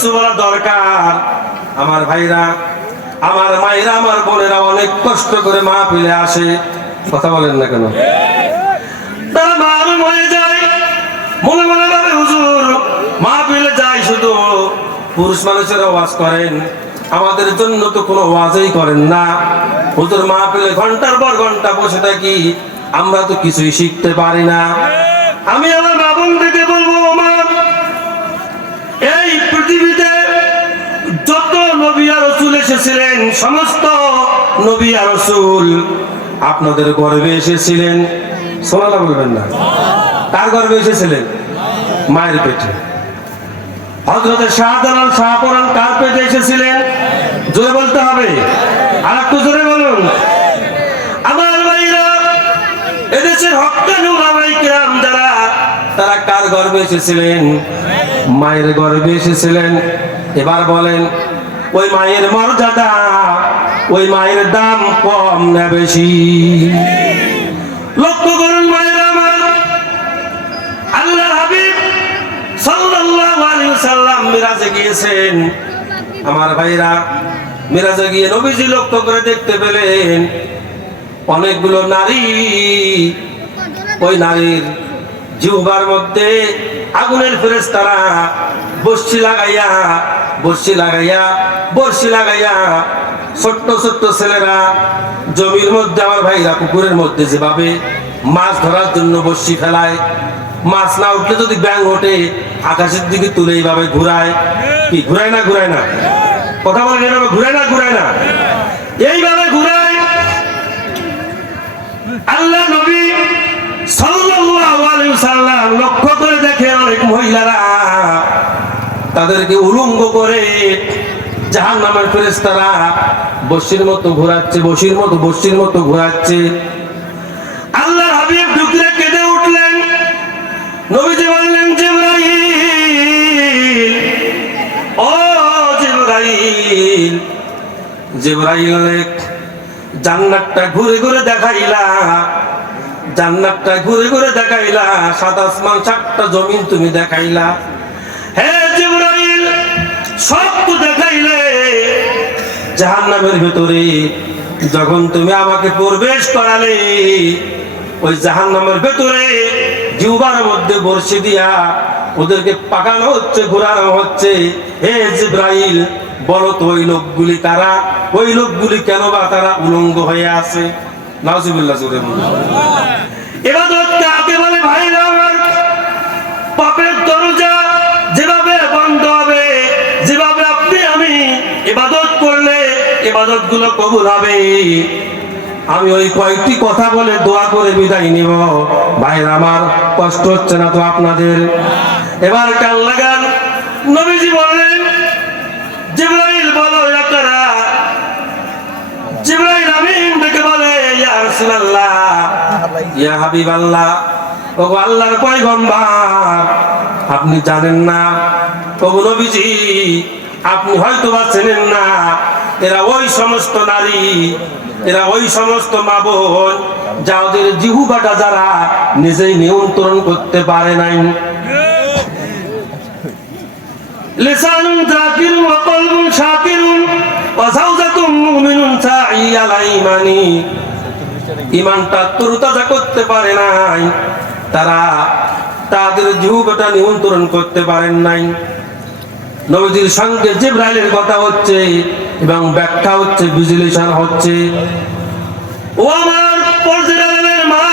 কিছু বলা দরকার। আমার ভাইরা, আমার মায়েরা, আমার বোনেরা অনেক কষ্ট করে মাহফিলে আসে, কথা বলেন না কেন? তারা মাহরুম হয়ে যায়, মনে মনে ভাবে হুজুর মাহফিলে যায় শুধু পুরুষ মানুষেরা ওয়াজ করেন, আমাদের জন্য তো কোনো ওয়াজই করেন না। হুজুর মাহফিলে ঘন্টার পর ঘন্টা বসে থাকি, আমরা তো কিছুই শিখতে পারি না। আমি আমার বাবন থেকে বলবো, মা, এই পৃথিবীতে যত নবী আর রাসূল এসেছিলেন, সমস্ত নবী আর রাসূল আপনাদের গর্ভে এসেছিলেন। সুবহানাল্লাহ বলবেন না? কার গর্ভে এসেছিলেন? মায়ের পেটে। হযরত শাহজালাল শাহপরান কার পেটে এসেছিলেন? জোরে বলতে হবে, আর একটু জোরে বলুন। আমার ভাইরা, এদেশের হক্কানি উলামায়ে কিরাম যারা, তারা কার গর্ভে এসেছিলেন? মায়ের গর্ভে এসেছিলেন। এবার বলেন, ওই মায়ের মর্যাদা, ওই মায়ের দাম কম না বেশি? লক্ষ্য করুন মায়েরা আমার, আল্লাহর হাবিব সাল্লাল্লাহু আলাইহি ওয়াসাল্লাম মিরাজে গিয়েছেন। আমার ভাইরা, মিরাজে গিয়ে নবীজি লক্ষ্য করে দেখতে পেলেন অনেকগুলো নারী, ওই নারীর জিহ্বার মধ্যে আগুনের ফেরেশতারা বর্শি লাগাইয়া ছোট্ট ছোট্ট ছেলেরা জমির মধ্যে, আমার ভাইরা পুকুরের মধ্যে যেভাবে মাছ ধরার জন্য বর্শি ফেলায়, মাছ না উঠলে যদি ব্যাঙ ওঠে আকাশের দিকে তুলে এইভাবে ঘুরায়, কি ঘুরায় না? ঘুরায় না? কথা বলেন, এভাবে ঘুরায় না? ঘুরায় না? এইভাবে ঘুরায়। আল্লাহ নবী সাল্লাল্লাহু আলাইহি ওয়াসাল্লাম লক্ষ্য করে দেখেন অনেক মহিলারা তাদেরকে উলঙ্গ করে জাহান্নামের ফেরেশতারা বর্শির মতো ঘোরাচ্ছে। আল্লাহর হাবিব ঢুকলে কেঁদে উঠলেন। নবীজি বললেন, জিবরাইল, ও জিবরাইল, জান্নাতটা ঘুরে ঘুরে দেখাইলা, সাত আসমান সাতটা জমিন তুমি দেখাইলা। হে জিবরাইল, সব তো দেখাইলে, জাহান্নামের ভেতরে যখন তুমি আমাকে প্রবেশ করালে, ওই জাহান্নামের ভেতরে জিহ্বার মধ্যে বর্শি দিয়া ওদেরকে পাকানো হচ্ছে, ঘোরানো হচ্ছে। হে জিবরাইল, বলো তো ওই লোকগুলি কারা? ওই লোকগুলি কেন বা তারা উলঙ্গ হয়ে আছে? নাউজুবিল্লাহ, জোরে বলুন। ইবাদত কাকে বলে ভাইরা আমার? পাপের দরজা যেভাবে বন্ধ হবে, যেভাবে আপনি আমি ইবাদত করলে ইবাদত গুলো কবুল হবে। আমি ওই কয়েকটি কথা বলে দোয়া করে বিদায় নিব। ভাইরা আমার, কষ্ট হচ্ছে না তো আপনাদের? এবার কান লাগান। নবীজি বললেন, জিবরাইল বলো ইকরা। জিবরাইল আমিন ডেকে বলে, ইয়া রাসূলুল্লাহ, ইয়া হাবিবাল্লাহ, ওগো আল্লাহর পয়গম্বর, আপনি জানেন না, ওগো নবীজি, আপনি হয়তো বা চেনেন না, এরা ওই সমস্ত নারী, এরা ওই সমস্ত মা বোন যাদের জিহ্বাটা যারা নিজেই নিয়ন্ত্রণ করতে পারে নাই। লিসানুন যাকিরুন ওয়া কলবুন শাকিরুন ওয়া যাওজাতুন মুমিনুন সাঈ আলা ঈমানি, ঈমানটা তরতাজা করতে পারে নাই, তারা তাদের জিহ্বাটা নিয়ন্ত্রণ করতে পারেন নাই। নবীজির সঙ্গে জিবরাইলের কথা হচ্ছে এবং ব্যাখ্যা হচ্ছে, বিশ্লেষণ হচ্ছে। ও আমার পর্যায়ের মা,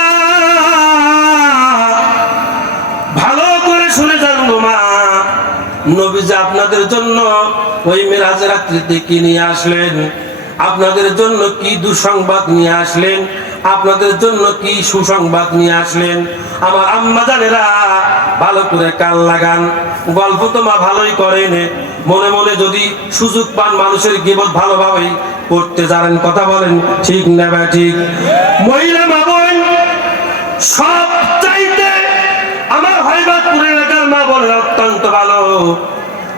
ভালো করে শুনে জানবো মা, নবীজি আপনাদের জন্য ওই মেরাজের রাত্রিতে কি নিয়ে আসলেন? আপনাদের জন্য কি দুঃসংবাদ নিয়ে আসলেন? আপনাদের জন্য কি সুসংবাদ নিয়ে আসলেন? আমার আম্মা জানেরা, ভালো করে কান লাগান। গল্প তো মা ভালোই করেন, মনে মনে যদি সুযোগ পান মানুষের গীবত ভালোভাবে করতে জানেন। কথা বলেন, ঠিক না ভাই? ঠিক। মহিলা মা বোন সব চাইতে আমার হাইবাদপুর এলাকার মা বোন অত্যন্ত ভালো।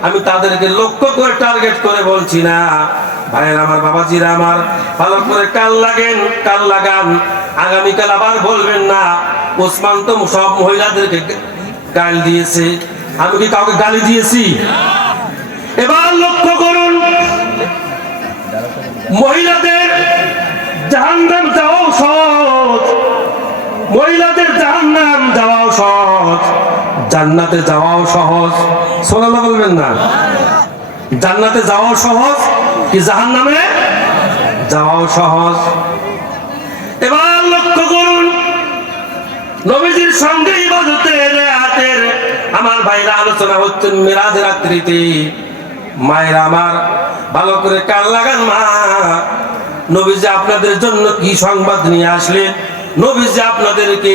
আমি তাদেরকে লক্ষ্য করে টার্গেট করে বলছি না। ভাইয়ের আমার, বাবাজিরা আমার, ভালো করে কান লাগান। আগামীকাল আবার বলবেন না ওসমান তো সব মহিলাদেরকে গালি দিয়েছে। আমি কি কাউকে গালি দিয়েছি? এবার লক্ষ্য করুন, মহিলাদের জাহান্নাম যাওয়াও সহজ, মহিলাদের জাহান্নাম যাওয়াও সহজ, জান্নাতে যাওয়াও সহজ। সুবহানাল্লাহ বলবেন না? জান্নাতে যাওয়াও সহজ কি জাহান্নামে যাওয়াও সহজ। এবার লক্ষ্য করুন, নবীজির সঙ্গে ইবাদতের রাতের আমার ভাইরা আলোচনা হচ্ছেন মিরাজের রাত্রিতে। মায়ের আমার ভালো করে কান লাগান মা, নবীজি আপনাদের জন্য কি সংবাদ নিয়ে আসলেন, নবীজি আপনাদেরকে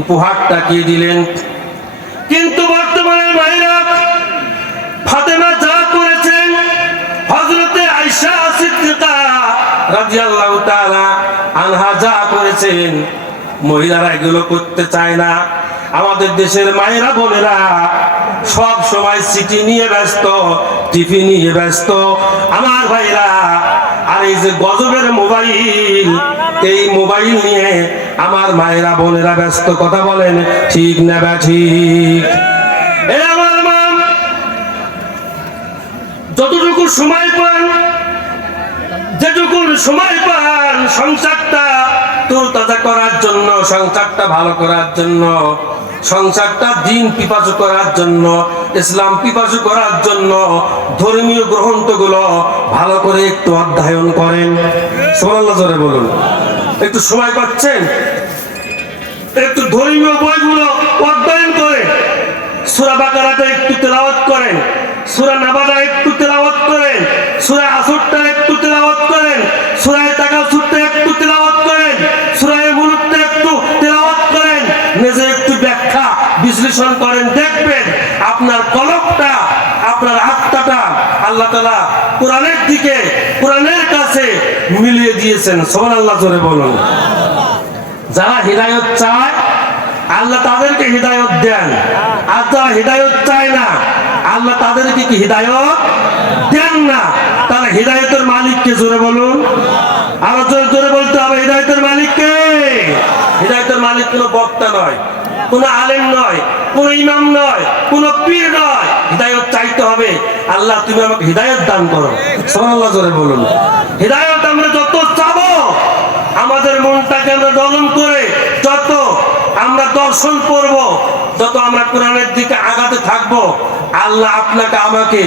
উপহারটা কি দিলেন। কিন্তু বর্তমানে মায়েরা ফাতেমা যা করেছেন, হযরতে আয়েশা সিদ্দিকা রাদিয়াল্লাহু তাআলা আনহা যা করেছেন, মহিলারা এগুলো করতে চায় না। আমাদের দেশের মায়েরা বোনেরা সব সময় সিটি নিয়ে ব্যস্ত, টিভি নিয়ে ব্যস্ত আমার ভাইরা। আর এই যে গজবের মোবাইল, এই মোবাইল নিয়ে আমার মায়েরা বোনেরা ব্যস্ত। কথা বলেন ঠিক না ঠিক? এই আমার মা যতটুকু সময় পান, যেটুকু সময় পান সংসারটা তরতাজা করার জন্য, সংসারটা ভালো করার জন্য, সংসারটা দিন পিপাসু করার জন্য, ইসলাম পিপাসু করার জন্য ধর্মীয় গ্রন্থগুলো ভালো করে একটু অধ্যয়ন করেন। সুবহানাল্লাহ জোরে বলুন। একটু সময় পাচ্ছেন, একটু ধর্মীয় বইগুলো অধ্যয়ন করেন। সূরা বাকারাটা একটু তেলাওয়াত করেন, সূরা নাবাটা একটু তেলাওয়াত করেন, সূরা আসরটা একটু তেলাওয়াত করেন, সূরা তাকাসুরটা একটু তেলাওয়াত করেন, সূরা মুলুকটা একটু তেলাওয়াত করেন, নিজে একটু ব্যাখ্যা বিশ্লেষণ করেন। দেখবেন আপনার কলবটা, আপনার আত্মাটা আল্লাহ তাআলা কোরআনের দিকে, কোরআনের কাছে মিলিয়ে দিয়েছেন। সুবহানাল্লাহ জোরে বলুন। যারা হিদায়াত চায় আল্লাহ তাদেরকে হিদায়াত দেন, আর যারা হিদায়াত চায় না আল্লাহ তাদেরকে কি হিদায়াত দেন না। তারা হিদায়াতের মালিককে জোরে বলুন। আরো জোরে জোরে বলতে হবে, হিদায়াতের মালিককে। হিদায়াতের মালিক কোনো বক্তা নয়, কোনো আলেম নয়, কোনো ইমাম নয়, কোনো পীর নয়। হিদায়াত চাইতে হবে, আল্লাহ তুমি আমাকে হিদায়াত দান করো। সুবহানাল্লাহ জোরে বলুন। হিদায়াত আমরা যত চাবো, আমাদের মনটাকে আমরা দমন করে যত আমরা দর্শন করব, যত আমরা কোরআনের দিকে আগাতে থাকবো, আল্লাহ আপনাকে আমাকে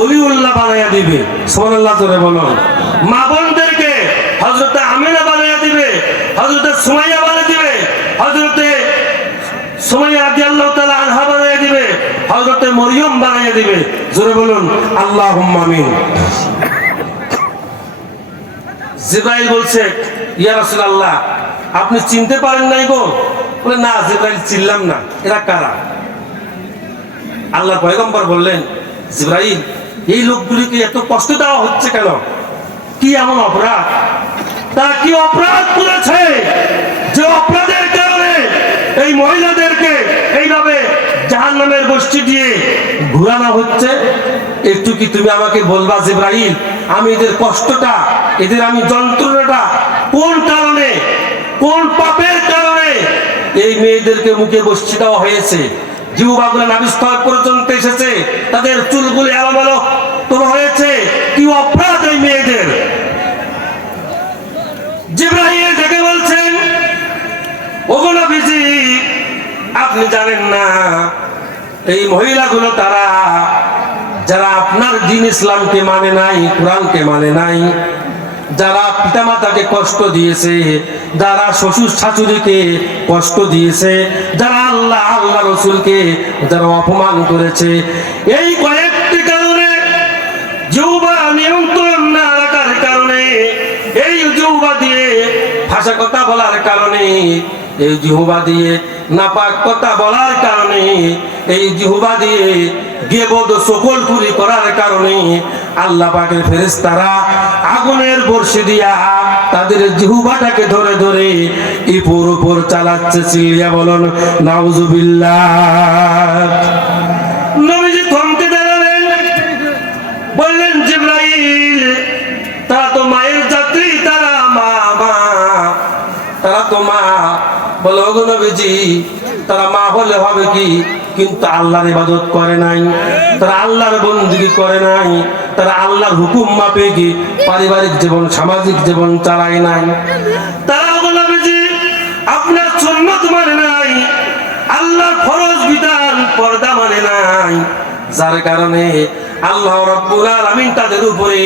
ওলিউল্লাহ বানাইয়া দিবে। সুবহানাল্লাহ জোরে বলুন। মা বোনদেরকে হযরতে আমিনা বানাইয়া দিবে, হযরতে সুমাইয়া বানাইয়া দিবে, হযরতে সুমাইয়া রাদিয়াল্লাহু তাআলা আনহা বানাইয়া দিবে, হযরতে মরিয়ম বানাইয়া দিবে। জোরে বলুন আল্লাহুম্মা আমিন। জিবরাইল বলছে, ইয়া রাসূলুল্লাহ আপনি চিনতে পারেন নাই গো? বলে না জিবরাইল চিনলাম না, এরা কারা? আল্লাহর পয়গম্বর বললেন, জিবরাইল এই লোকগুলিকে এত কষ্ট দেওয়া হচ্ছে কেন? কি এমন অপরাধ? তারা কি অপরাধ করেছে যে অপরাধের কারণে এই মহিলাদেরকে এইভাবে জাহান্নামের গোষ্ঠী দিয়ে ঘুরানো হচ্ছে? একটু কি তুমি আমাকে বলবা জিবরাইল, আমি এদের কষ্টটা, এদের আমি যন্ত্রণাটা কোন কারণে, কোন পাপের কারণে এই মেয়েদেরকে মুখে গোষ্ঠী দেওয়া হয়েছে? জিহ্বাগুলো নাভিস্থল পর্যন্ত এসেছে, তাদের চুলগুলো এলোমেলো তোলা হয়েছে। কি অপরাধ এই মেয়েদের? জিবরাইল দেখে বলছেন, ওগো নবীজি আপনি জানেন না এই মহিলাগুলো তারা যারা আপনার দ্বীন ইসলামকে মানে নাই, কোরআনকে মানে নাই, যারা পিতামাতাকে কষ্ট দিয়েছে, যারা শ্বশুর শাশুড়িকে কষ্ট দিয়েছে, যারা আল্লাহ আল্লাহ রসুলকে যারা অপমান করেছে, এই কয়েকটি কারণে, জিহ্বা নিয়ন্ত্রণ না রাখার কারণে, এই জিহ্বা দিয়ে ভাষা কথা বলার কারণে, এই জিহ্বা দিয়ে নাপাক কথা বলার কারণে, এই জিহ্বা দিয়ে গীবত সকলপুরি করার কারণে আল্লাহ পাকের ফেরেশতারা আগুনের বর্ষি দিয়া তাদের জিহ্বাটাকে ধরে ধরে উপর উপর চালাচ্ছে। চিল্লিয়া বলুন নাউজুবিল্লাহ। নবীজি থমকে দাঁড়ালেন, বললেন জিবরাইল তারা তো মায়ের যাত্রী, তারা মা, তারা তো মা। বলে ওগো নবীজি তারা মা হলে হবে কি, কিন্তু আল্লাহর ইবাদত করে নাই, তারা আল্লাহর বন্দেগী করে নাই, তারা আল্লাহর হুকুম মাফিক পারিবারিক জীবন সামাজিক জীবন চালায় নাই। তারা নবীজি আপনার সুন্নাত মানে নাই, আল্লাহর ফরজ বিধান পর্দা মানে নাই, যার কারণে আল্লাহ রাব্বুল আলামিন তাদের উপরে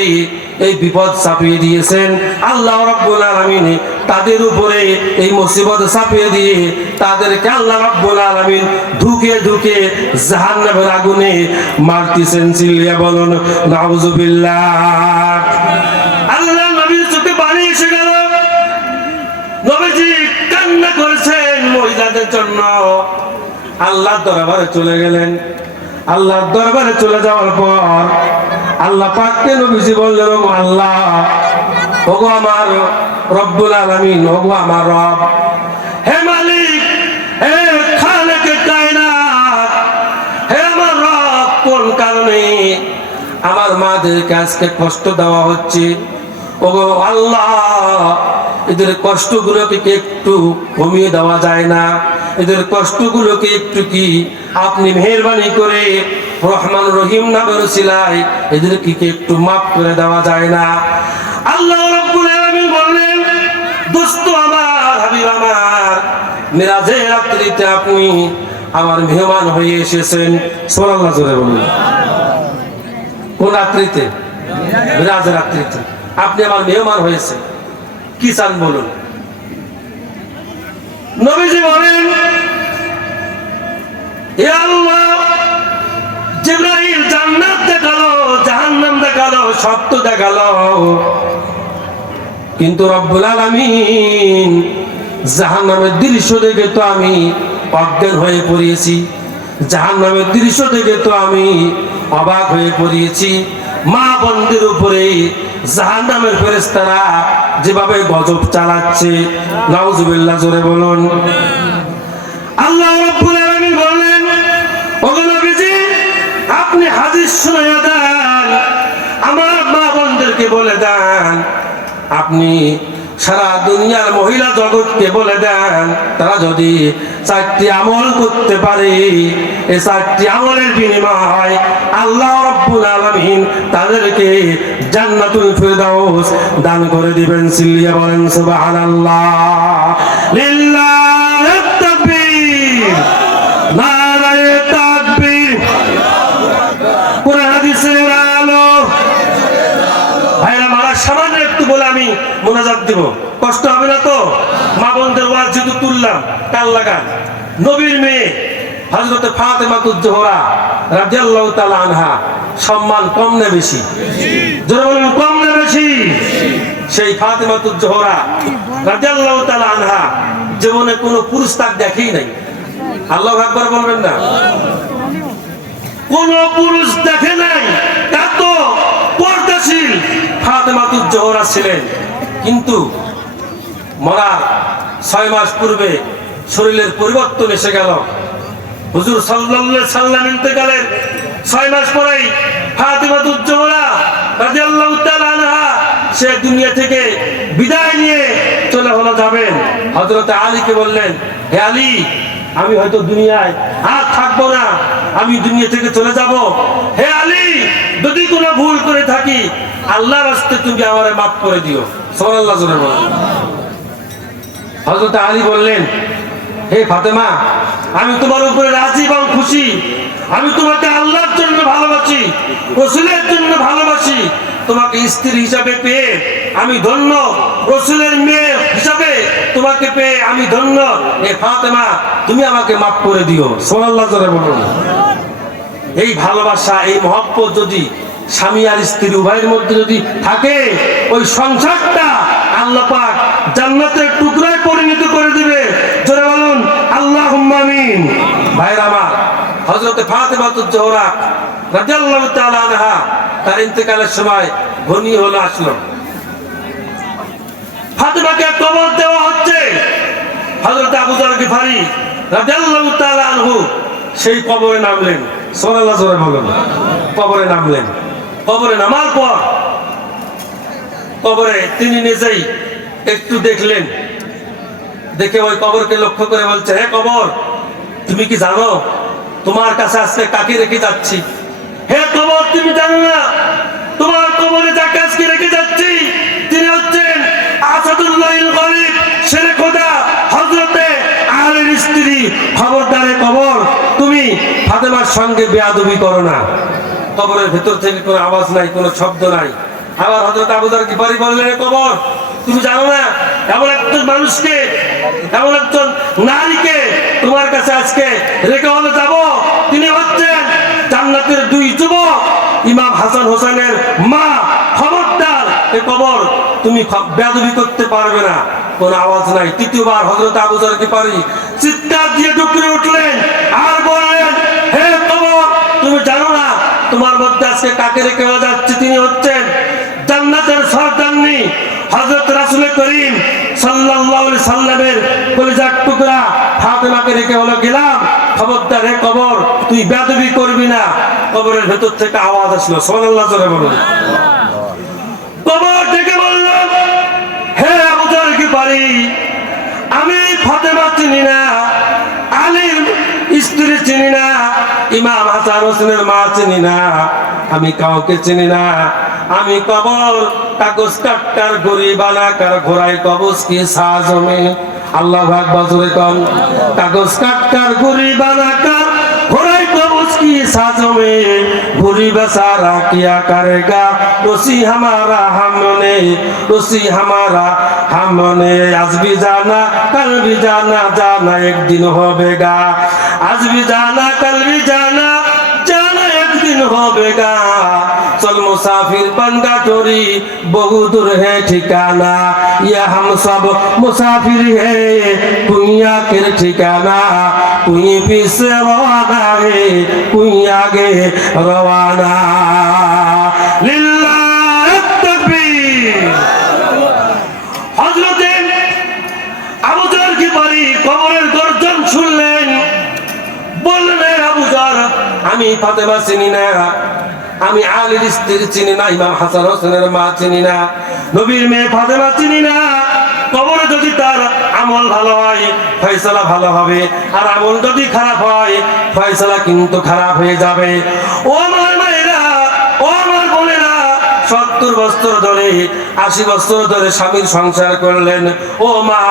এই বিপদ চাপিয়ে দিয়েছেন। আল্লাহ রাব্বুল আলামিন তাদের উপরে এই মুসিবত চাপিয়ে দিয়ে তাদেরকে আল্লাহ রাব্বুল আলামিন ধুকে ধুকে জাহান্নামের আগুনে মারতেছেন। চিল্লিয়া বলুন নাউযুবিল্লাহ। আল্লাহ নবীর চোখে পানি এসে গেল, নবীজি কান্না করেছেন মহিলাদের জন্য। আল্লাহর দরবারে চলে গেলেন। আল্লাহর দরবারে চলে যাওয়ার পর আল্লাহ পাককে নবীজি বললেন, ওগো আল্লাহ, ওগো আমার রব্বুল আলামিন, ওগো আমার রব, হে মালিক, হে খালেকে কায়নাত, হে আমার রব, কোন কারণে আমার মাদেরকে আজকে কষ্ট দেওয়া হচ্ছে? ওগো আল্লাহ, এদের কষ্টগুলোকে কি একটু কমিয়ে দেওয়া যায় না? এদের কষ্টগুলোকে একটু কি আপনি মেহেরবানি করে রহমান রহিম নামের উসিলায় এদেরকে কি একটু মাফ করে দেওয়া যায় না? আল্লাহ রাব্বুল আলামিন বললেন, দোস্ত আমার, হাবিব আমার, মিরাজের রাত্রিতে আপনি আমার মেহমান হয়ে এসেছেন। সুবহানাল্লাহ জোরে বলুন। কোন রাত্রিতে? মিরাজের রাত্রিতে আপনি আমার মেহমান হয়েছেন। কি চান বলুন? নবীজি বলেন, হে আল্লাহ, জিবরাইল জান্নাত দেখালো, জাহান্নাম দেখালো, সব তো দেখালো, কিন্তু রব্বুল আলামিন জাহান্নামের দৃশ্য দেখে তো আমি অজ্ঞান হয়ে পড়িয়েছি। জাহান্নামের দৃশ্য দেখে তো আমি অবাক হয়ে পড়িয়েছি। মা বোনদের উপরে জাহান্নামের ফেরেশতারা যেভাবে গজব চালাচ্ছে, নাউযুবিল্লাহ জোরে বলুন। আল্লাহ রাব্বুল আলামিন বললেন, ওগো নবীজি, আপনি হাদিস শোনায়া দেন, আমার মা বোনদেরকে বলে দেন, আপনি সারা দুনিয়ার মহিলা জগৎকে বলে দেন, তারা যদি 4টি আমল করতে পারে, এই 4টি আমলের বিনিময় আল্লাহ রাব্বুল আলামিন তাদেরকে জান্নাতুল ফিরদাউস দান করে দিবেন। সিল্লিয়া বলেন সুবহানাল্লাহ। লিল্লাহি তাকবীর, নারায়ে তাকবীর। কোরআন হাদিসের আলো। ভাইরা মারা সামান্য একটু বলে আমি মোনাজাত দিব, কষ্ট হবে না তো? মা বোনদের ওয়াজ যেহেতু তুললাম, কাল লাগান। নবীর মেয়ে হযরত ফাতেমাতুজ জোহরা রাদিয়াল্লাহু তাআলা আনহা সম্মান কম না বেশি? জোরে বলুন, কম না বেশি? সেই ফাতেমাতুজ জোহরা রাদিয়াল্লাহু তাআলা আনহা জীবনে কোনো পুরুষ তাক দেখেই নাই। আল্লাহু আকবার বলবেন না? কোন পুরুষ দেখে নাই। এত পর্দাশীল ফাতেমাতুজ জোহরা ছিলেন। কিন্তু মরার 6 মাস পূর্বে শরীরের পরিবর্তন এসে গেল। হুজুর সাল্লাল্লাহু আলাইহি সাল্লাম ইন্তেকালের 6 মাস পরেই ফাতেমাতুজ জোহরা রাদিয়াল্লাহু তাআলা আনহা সে দুনিয়া থেকে বিদায় নিয়ে চলে হলো যাবেন। হযরত আলীকে বললেন, হে আলী, আমি হয়তো দুনিয়ায় আর থাকবো না, আমি দুনিয়া থেকে চলে যাব। হে আলী, যদি কোনো ভুল করে থাকি আল্লাহর রাস্তে তুমি আমারে মাফ করে দিও। সুবহানাল্লাহ জোরে বলুন। হযরত আলী বললেন, হে ফাতেমা, আমি তোমার উপরে রাজি এবং খুশি। আমি তোমাকে আল্লাহর জন্য ভালোবাসি, রাসূলের জন্য ভালোবাসি। তোমাকে স্ত্রী হিসাবে পেয়ে আমি ধন্য, রাসূলের মেয়ে হিসাবে তোমাকে পেয়ে আমি ধন্য। হে ফাতেমা, তুমি আমাকে মাফ করে দিও। সুবহানাল্লাহ জোরে বলুন। এই ভালোবাসা, এই মহব্বত যদি স্বামী আর স্ত্রী উভয়ের মধ্যে যদি থাকে, ওই সংসারটা আল্লাহ পাক জান্নাতের টুকরায় পরিণত করে দিবে। জোরে বলুন আল্লাহুম্মা আমিন। ভাইরা আমার, হযরত ফাতেমাতুজ জোহরা রাদিয়াল্লাহু তাআলা আনহা তার ইন্তেকালের সময় ঘনি হলো আসলো। ফাতেমাকে কবর দেওয়া হচ্ছে। হযরত আবু যর গিফারি রাদিয়াল্লাহু তাআলা আনহু সেই কবরে নামলেন। সুবহানাল্লাহ জোরে বলুন। কবরে নামলেন। কবরে নামার পর কবরে তিনি নিজেই একটু দেখলেন, দেখে ওই কবরকে লক্ষ্য করে বলছে, হে কবর, তুমি কি জানো তোমার কাছে আজকে কাকে রেখে যাচ্ছি? হে কবর, তুমি জানো না পেয়েছি, তিনি হচ্ছেন আসাদুল্লাহিল গরিব, শেরে খোদা হযরতে আলীর স্ত্রী। খবরদারে কবর, তুমি ফাতেমার সঙ্গে বেয়াদবি করো না। কবরের ভেতর থেকে কোনো আওয়াজ নাই, কোনো শব্দ নাই। আবার হযরত আবু যর গিফারি বললেন, কবর তুমি জানো না এমন একজন মানুষকে, এমন একজন নারীকে তোমার কাছে আজকে রেখে হলে যাব, তিনি হচ্ছেন জান্নাতের দুই যুবক, ইমাম হাসান হোসেনের মা। খবরদার এ কবর তুমি বেয়াদবি করতে পারবে না। কোন আওয়াজ নাই। তৃতীয়বার হযরত আবু যর গিফারি চিৎকার দিয়ে ডুকরে উঠলেন আর বললেন, হে কবর তুমি জানো না তোমার মধ্যে আজকে কাকে রেখে যাচ্ছে? তিনি হচ্ছেন জান্নাতের সরদারনি হযরত রাসূল করিম সাল্লাল্লাহু আলাইহি সাল্লামের কলিজার টুকরা ফাতেমাকে রেখে হলো গেলাম। খবরদার হে কবর তুই বেয়াদবি করবি না। কবরের ভেতর থেকে আওয়াজ আসলো, সুবহানাল্লাহ জোরে বলুন। কবর থেকে বলল, হে আবু যর গিফারি, আমি ফাতেমা চিনি না, আলীর স্ত্রী চিনি না, ইমাম হাসান হোসেনের মা চিনি না, আমি কাউকে চিনি না। আমি কবর কাগজ কাট্টার গড়ি বানাকার ঘোড়াই কবজ কি সাজমে। আল্লাহু আকবার জোরে কোন। কাগজ কাট্টার গড়ি বানাকার ঘোড়াই কবজ की साजों में बुरी बसारा किया करेगा उसी हमारा हमने, उसी हमारा हमने। आज भी जाना कल भी जाना, जाना एक दिन होगा। आज भी जाना कल भी जाना, जाना एक दिन होगा। चल मुसाफिर बनगा टोरी बहु दूर है ठिकाना, ये हम सब मुसाफिर है दुनिया के ठिकाना। कोई पीछे रवाना है कोई आगे रवाना। लिल्लाह तकबीर। हजरत আবু যর গিফারি কবরের গর্জন শুনলেন, বললেন আবু যর আমি ফাতেমা চিনি না, আমি আলীর স্ত্রী চিনি না, ইমাম হাসান হোসেনের মা চিনি না, নবীর মেয়ে ফাতেমা চিনি না। কবরে যদি তার আমল ভালো হয় ফয়সালা ভালো হবে, আর আমল যদি খারাপ হয় ফয়সালা কিন্তু খারাপ হয়ে যাবে। ও আমার মায়েরা, ও আমার বোনেরা, 70 বছর ধরে 80 বছর ধরে স্বামীর সংসার করলেন। ও মা,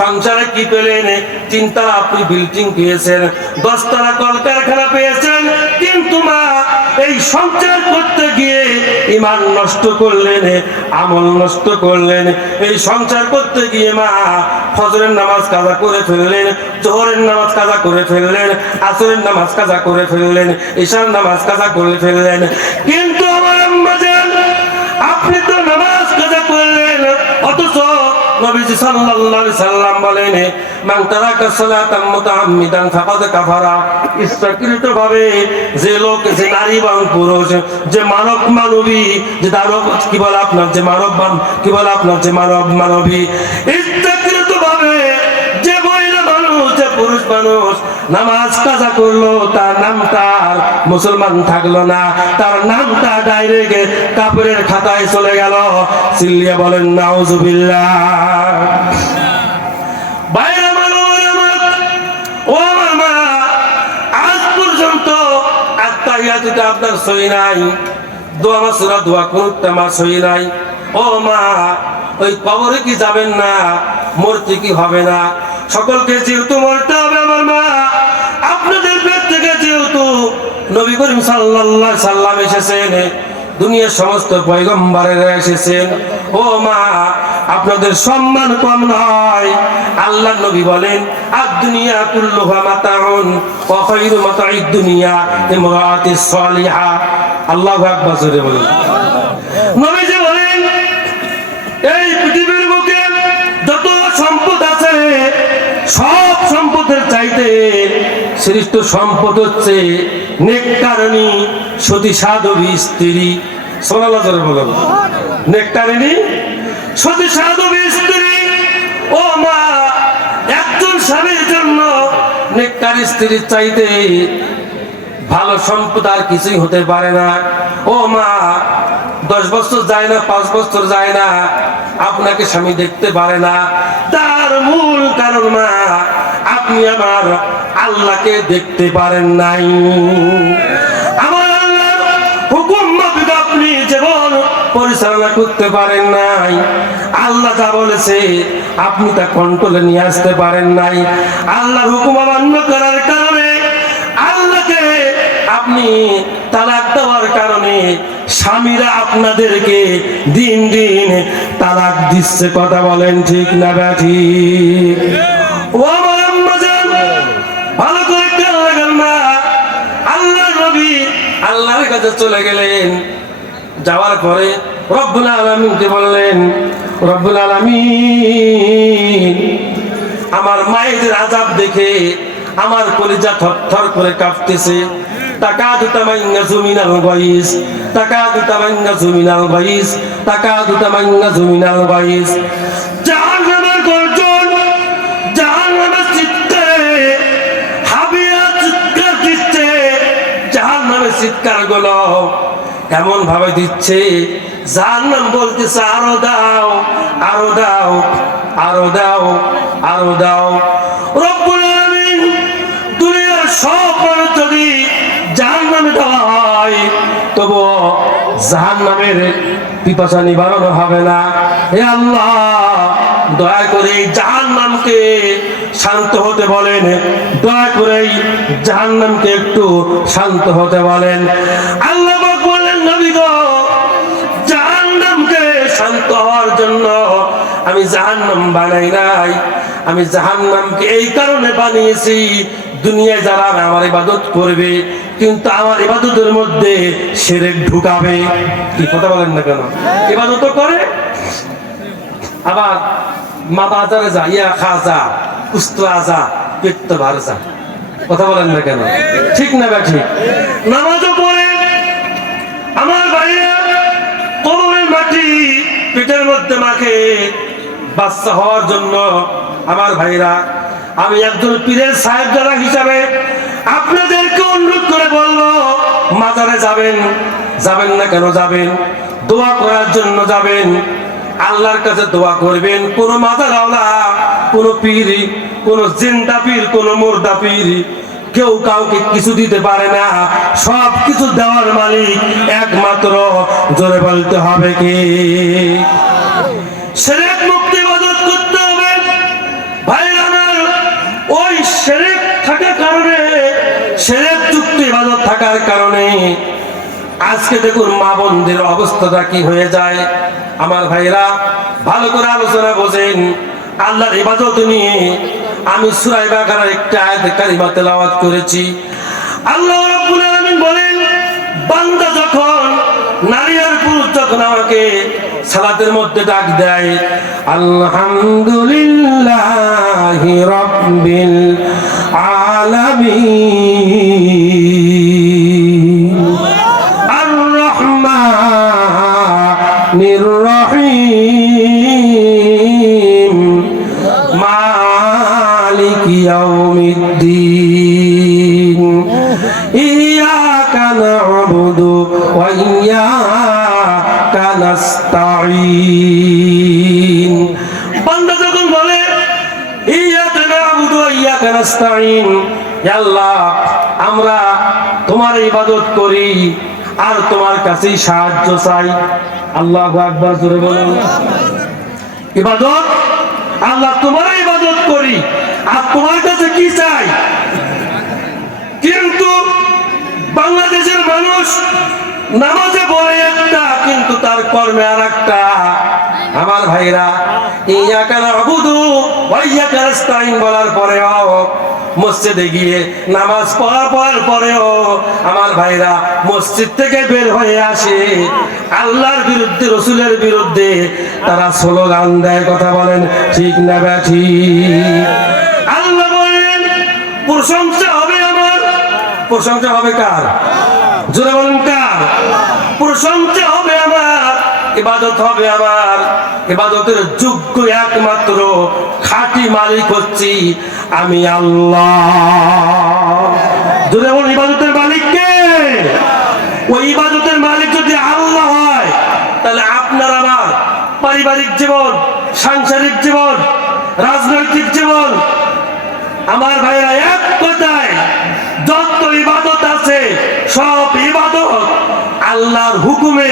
সংসারে কি পেলেন? 3 তলা আপনি বিল্ডিং পেয়েছেন, 10 তলা কলকারখানা পেয়েছেন, কিন্তু মা এই সংসার করতে গিয়ে ঈমান নষ্ট করলেন, আমল নষ্ট করলেন। এই সংসার করতে গিয়ে মা ফজরের নামাজ কাজা করে ফেললেন, জোহরের নামাজ কাজা করে ফেললেন, আসরের নামাজ কাজা করে ফেললেন, ঈশার নামাজ কাজা করে ফেললেন। কিন্তু আমার আম্মা জান, আপনি তো নামাজ কাজা করলেন, অথচ নবীজি সাল্লাল্লাহু আলাইহি সাল্লাম বলেন, মান তারাকা সালাতান মুতাআম্মিদান ফাকাদ কাফারা। ইচ্ছাকৃতভাবে যে লোক, যে নারী বা পুরুষ, যে মানব মানবী, যে দানব কি বলে আপনার, যে মানব কি বলে আপনার, যে মানব মানবী, ইচ্ছাকৃতভাবে যে মহিলা মানুষ, যে পুরুষ মানুষ নামাজ কাজা করলো, তার নামটা আর মুসলমান থাকলো না, তার নামটা ডাইরেক্ট কাফেরের খাতায় চলে গেল। চিল্লিয়ে বলেন নাউজুবিল্লাহ। বাইরে ও আমার মা, আজ পর্যন্ত আত্তাহিয়াতুতে আপনার সই নাই, দোয়া মাসুরা দোয়া কোনটা মা সই নাই। ও মা, ওই কবরে কি যাবেন না? মরতে কি হবে না? সকলকে যেহেতু মরতে হবে আমার মা, আপনাদের পেট থেকে যেহেতু নবী করিম সাল্লাল্লাহু আলাইহি সাল্লাম এসেছেন, দুনিয়ার সমস্ত পয়গম্বরেরা এসেছেন, ও মা আপনাদের সম্মান কম নয়। আল্লাহ নবী বলেন, আদ-দুনিয়া কুল্লুহা মাতাউন ওয়া খায়রু মাতাইদ দুনিয়া ইমরাআতুস সালিহা। আল্লাহু আকবার জোরে বলুন। নবীজি বলেন, এই পৃথিবীর বুকে যত সম্পদ আছে সব সম্পদের চাইতে শ্রেষ্ঠ সম্পদ হচ্ছে নেককারিনী সতী সাধবী স্ত্রী। সুবহানাল্লাহ জোরে বলুন। নেককারিনী সতী সাধবী স্ত্রী। ও মা, একজন স্বামীর জন্য নেককারী স্ত্রীর চাইতে ভালো সম্পদ আর কিছুই হতে পারে না। ও মা, 10 বছর যায় না, 5 বছর যায় না, আপনাকে স্বামী দেখতে পারে না। তার মূল কারণ মা, আপনি আমার আল্লাহকে দেখতে পারেন নাই। আমার আল্লাহর হুকুম মাফিক আপনি জীবন পরিচালনা পরিচালনা করতে পারেন নাই, আল্লাহ যা বলেছে আপনি তা কন্ট্রোলে নিয়ে আসতে পারেন নাই, আল্লাহর হুকুম অমান্য করার কারণে, আল্লাহকে আপনি তালাক দেওয়ার কারণে স্বামীরা আপনাদেরকে দিন দিন তালাক দিচ্ছে। কথা বলেন ঠিক না ঠিক? ও আমার আম্মাজান, ভালো করে খেয়াল রাখেন না। আল্লাহর নবী আল্লাহর কাছে চলে গেলেন, যাওয়ার পরে রব্বুল আলামিনকে বললেন, রব্বুল আলামিন, আমার মায়েদের আযাব দেখে আমার কলিজা থরথর করে কাঁপতেছে। তাকাদু তামাইয়াজু মিনাল গায়স, তাকাদু তামাইয়াজু মিনাল গায়স, তাকাদু তামাইয়াজু মিনাল গায়স। জাহান্নামের গর্জন, জাহান্নামের চিৎকারে হাবিয়া চিৎকার দিচ্ছে। জাহান্নামের চিৎকারগুলো এমন ভাবে দিচ্ছে, জাহান্নাম বলতেছে আরো দাও, আরো দাও, আরো দাও, আরো দাও। রব্বুল আলামিন দুনিয়ার সব মানুষ যদি জাহান্নামে দেওয়া হয়, তবু জাহান্নামের পিপাসা নিবারণ হবে না। হে আল্লাহ, দয়া করে জাহান্নামকে শান্ত হতে বলেন, দয়া করে জাহান্নামকে একটু শান্ত হতে বলেন। আল্লাহ পাক বলেন, নবী গো, জাহান্নামকে শান্ত হওয়ার জন্য আমি জাহান্নাম বানাই নাই, আমি জাহান্নামকে এই কারণে বানিয়েছি, দুনিয়ায় যারা আমার ইবাদত করবে কিন্তু আমার ইবাদতের মধ্যে শিরক ঢুকাবে। কি কথা বলেন না কেন? ইবাদত করে আবার মা বাজারে যা, ইয়া খাজা কুস্তা যা, পেট ভার যা। কথা বলেন না কেন? ঠিক না বা ঠিক? নামাজও পড়ে আমার ভাইরা কবরের মাটি পেটের মধ্যে মাখে বাচ্চা হওয়ার জন্য। আমার ভাইরা, আমি একজন পীরের সাহেবজাদা হিসাবে আপনাদেরকে অনুরোধ করে বলবো, মাজারে যাবেন, যাবেন না কেন? যাবেন, দোয়া করার জন্য যাবেন, আল্লাহর কাছে দোয়া করবেন। কোন মাজারওয়ালা, কোন পীর, কোন জিন্দা পীর, কোন মুর্দা পীর কেউ কাউকে কিছু দিতে পারে না। সব কিছু দেওয়ার মালিক একমাত্র, জোরে বলতে হবে কি? শিরক মুক্ত ইবাদত করতে হবে ভাইরা আমার। ওই শিরক থাকার কারণে, শিরক যুক্ত ইবাদত থাকার কারণে আজকে দেখুন মা বোনদের অবস্থাটা কি হয়ে যায়। আমার ভাইরা, ভালো করে আলোচনা বোঝেন। আল্লাহর ইবাদত নিয়ে আমি সূরা বাকারার একটা আয়াত কারিমা তেলাওয়াত করেছি। আল্লাহ রাব্বুল আলামিন বলেন, বান্দা যখন, নারী আর পুরুষ যখন আমাকে সালাতের মধ্যে ডাক দেয়, আলহামদুলিল্লাহি রাব্বিল আলামিন আর রহমানির রহিম মালিকি ইয়াউমিদ্দিন ইয়াকা না'বুদু ওয়া ইয়াকা নাস্তাঈন। বান্দা যখন বলে ইয়াকা না'বুদু ওয়া ইয়াকা নাস্তাঈন, হে আল্লাহ, আমরা তোমার ইবাদত করি আর তোমার কাছেই সাহায্য চাই। আল্লাহু আকবার, জোরে বলুন। ইবাদত, আল্লাহ তোমার ইবাদত করি আর তোমার কাছে কি চাই? কিন্তু বাংলাদেশের মানুষ নামাজে পড়ে একটা, কিন্তু তার কর্মে আর একটা। আমার ভাইরা, ইয়াকা না'বুদু ওয়া ইয়াকা নাস্তাঈন বলার পরেও, মসজিদে গিয়ে নামাজ পড়ার পরেও আমার ভাইরা মসজিদ থেকে বের হয়ে আসে, আল্লাহর বিরুদ্ধে, রসুলের বিরুদ্ধে তারা স্লোগান দেয়। কথা বলেন ঠিক না ঠিক? আল্লাহ বলেন, প্রশংসা হবে আমার। প্রশংসা হবে কার? জোরে বলেন কার? প্রশংসা হবে আমার, ইবাদত হবে আমার। ইবাদতের যোগ্য একমাত্র খাঁটি মালিক হচ্ছি আমি আল্লাহ। জোরে বলেন, ইবাদতের মালিক কে? ওই ইবাদতের মালিক যদি আল্লাহ হয়, তাহলে আপনার আমার পারিবারিক জীবন, সাংসারিক জীবন, রাজনৈতিক জীবন, আমার ভাইরা, এক কথায় যত ইবাদত আছে সব ইবাদত আল্লাহ আল্লাহর হুকুমে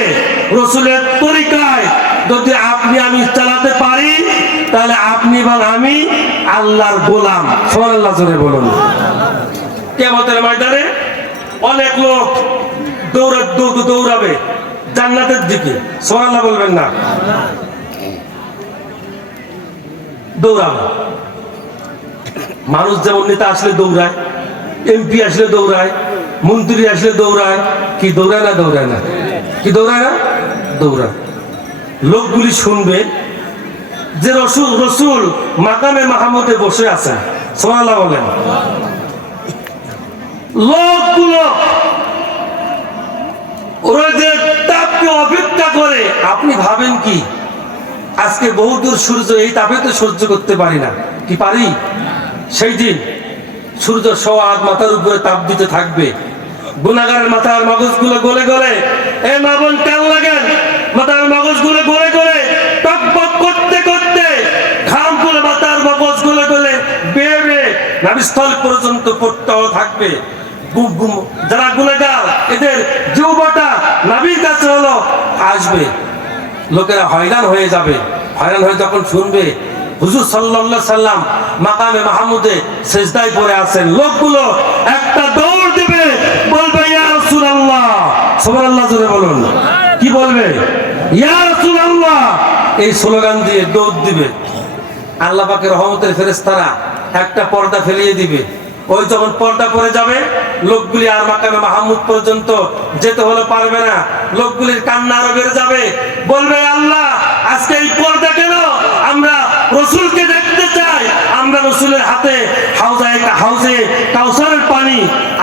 রসুলের তরিকায় যদি আপনি আমি চালাতে পারি তাহলে আপনি এবং আমি আল্লাহর গোলাম। সুবহানাল্লাহ জোরে বলুন। কিয়ামতের ময়দানে অনেক লোক দৌড়াবে জান্নাতের দিকে। সুবহানাল্লাহ বলবেন না? দৌড়াবে। মানুষ যেমন নেতা আসলে দৌড়ায়, এমপি আসলে দৌড়ায়, মন্ত্রী আসলে দৌড়ায়, কি দৌড়ায় না? দৌড়ায় না? কি দৌড়ায় না? দৌড়ায়। লোকগুলি শুনবে যে রসুল মাকামে মাহমুদে বসে আছেন। সুবহানাল্লাহ বলেন। লোকগুলো ওরা যে তাপকে অপেক্ষা করে, আপনি ভাবেন কি আজকে বহুদূর সূর্য এই তাপে তো সহ্য করতে পারি না, কি পারি? সেই দিন সূর্য সওয়াদ মাথার উপরে তাপ দিতে থাকবে, গুনাহগারের মাথার মগজগুলো গলে গলে, এই মা বোন কান লাগেন, মাথার মগজগুলো গলে গলে টকবক করতে করতে ঘামগুলো মাথার মগজগুলো গলে বেয়ে বেয়ে নাভিস্থল পর্যন্ত পড়তেও থাকবে। যারা গুনাহগার এদের জিহ্বাটা নাভির কাছে হলো আসবে। লোকেরা হয়রান হয়ে যাবে। হয়রান হয়ে যখন শুনবে হুজুর সাল্লাল্লাহু আলাইহি সাল্লাম মাকামে মাহমুদে সিজদায় পড়ে আছেন, লোকগুলো একটা দৌড় দিবে, বলবে ইয়া রাসূলুল্লাহ। সুবহানাল্লাহ জোরে বলুন। কি বলবে? ইয়া রাসূলুল্লাহ। এই স্লোগান দিয়ে দৌড় দিবে। আল্লাহ পাকের রহমতের ফেরেশতারা একটা পর্দা ফেলিয়ে দিবে। ওই যখন পর্দা পড়ে যাবে, লোকগুলি আর মাকামে মাহমুদ পর্যন্ত যেতে হলে পারবে না। লোকগুলির কান্না আরো বেড়ে যাবে, বলবে আল্লাহ আজকে এই পর্দা কেন? আমরা রসুলকে দেখতে চাই, আমরা রসুলের হাতে হাউজে কাউসারের পানি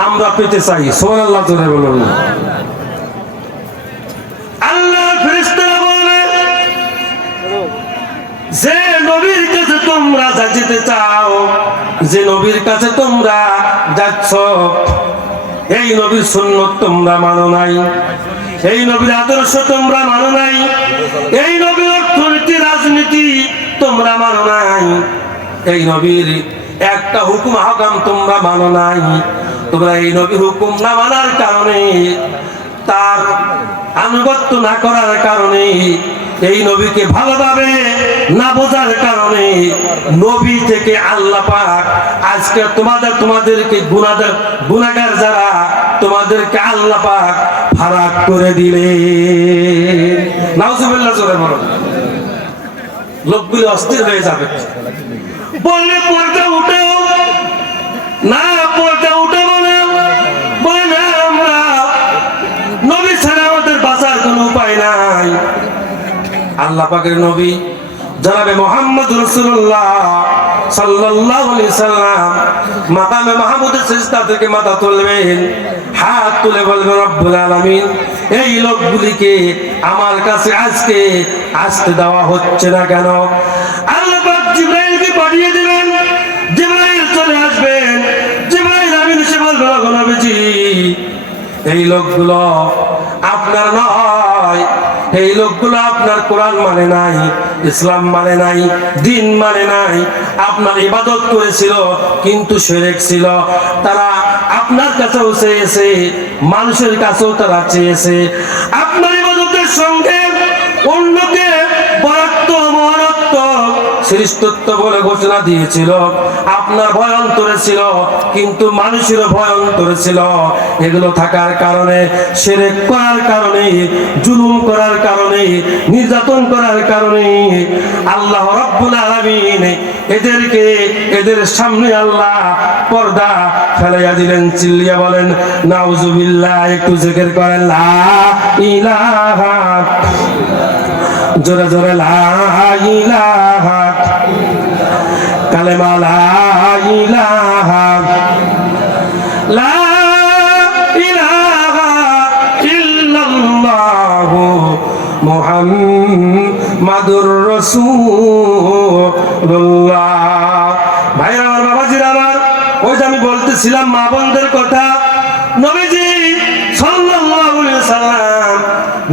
আমরা পেতে চাই। সুবহানাল্লাহ জোরে বলুন। আল্লাহর ফেরেশতারা বলে যে নবীর কাছে তোমরা যেতে চাও, যে নবীর কাছে তোমরা যাচ্ছ, এই নবীর সুন্নাত তোমরা মানো নাই, এই নবীর আদর্শ তোমরা মানো নাই, এই নবীর অর্থনীতি রাজনীতি তোমরা মানো নাই, এই নবীর একটা হুকুম হাকাম তোমরা মানো নাই। তোমরা এই নবীর হুকুম না মানার কারণে, তার আনুগত্য না করার কারণে, এই নবীকে ভালোভাবে না বোঝার কারণে নবী থেকে আল্লাহ পাক আজকে তোমাদেরকে গুনাহগার যারা তোমাদেরকে আল্লাহ পাক ফারাক করে দিলেন। নাউজুবিল্লাহ জোরে বলুন। লোকগুলো অস্থির হয়ে যাবে, বললে পর্দা উঠেও না, পর্দা উঠে বলে না, আমরা নবী ছাড়া আমাদের বাঁচার কোনো উপায় নাই। আল্লাহ পাকের নবী জনাবে মুহাম্মদ রাসূলুল্লাহ সাল্লাল্লাহু আলাইহি সাল্লাম মাকামে মাহমুদের সিজদা থেকে মাথা তুলবেন, হাত তুলে বলবেন রব্বুল আলামিন এই লোকগুলিকে আমার কাছে আজকে আসতে দেওয়া হচ্ছে না কেন? আল্লাহ পাক জিবরাইলকে পাঠিয়ে দিবেন, জিবরাইল চলে আসবেন। জিবরাইল আমিন এসে বলবে ওগো নবীজি এই লোকগুলো আপনার নয়, এই লোকগুলো আপনার কোরআন মানে নাই, ইসলাম মানে নাই, দিন মানে নাই, আপনার ইবাদত করেছিল কিন্তু শিরক ছিল। তারা আপনার কাছেও চেয়েছে, মানুষের কাছেও তারা চেয়েছে। আপনার ইবাদতের সঙ্গে অন্যকে বরাত্ব মহারত্ব শ্রেষ্ঠত্ব বলে ঘোষণা দিয়েছিল। আপনার ভয় অন্তরে ছিল কিন্তু মানুষেরও ভয় অন্তরে ছিল। এগুলো থাকার কারণে, শিরক করার কারণে, জুলুম করার কারণে, নির্যাতন করার কারণে আল্লাহ রাব্বুল আলামিন এদের সামনে আল্লাহ পর্দা ফেলাইয়া দিলেন। চিল্লিয়া বলেন নাউজুবিল্লাহ। একটু জিকির করেন লা ইলাহা, জোরে জোরে লা ইলাহা, কালেমা লা ইলাহা, লা ইলাহা ইল্লাল্লাহু মুহাম্মাদুর রাসূলুল্লাহ। ভাইরা আমার, বাবাজিরা আমার, ওই যে আমি বলতেছিলাম মা বোনদের কথা। নবীজি সাল্লাল্লাহু আলাইহি ওয়াসাল্লাম